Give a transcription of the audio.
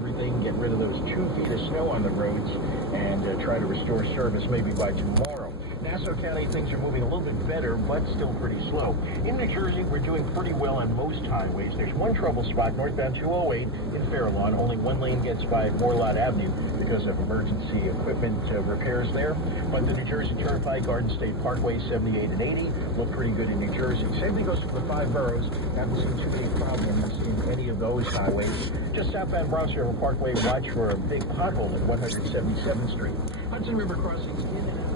everything, get rid of those 2 feet of snow on the roads, and try to restore service maybe by tomorrow. Nassau County, things are moving a little bit better, but still pretty slow. In New Jersey, we're doing pretty well on most highways. There's one trouble spot, northbound 208 in Fairlawn. Only one lane gets by Moorlot Avenue because of emergency equipment repairs there. But the New Jersey Turnpike, Garden State Parkway, 78 and 80 look pretty good in New Jersey. Same thing goes for the 5 boroughs. Haven't seen too many problems in any of those highways. Just southbound Bronx River Parkway, watch for a big pothole at 177th Street. Hudson River crossings in and out.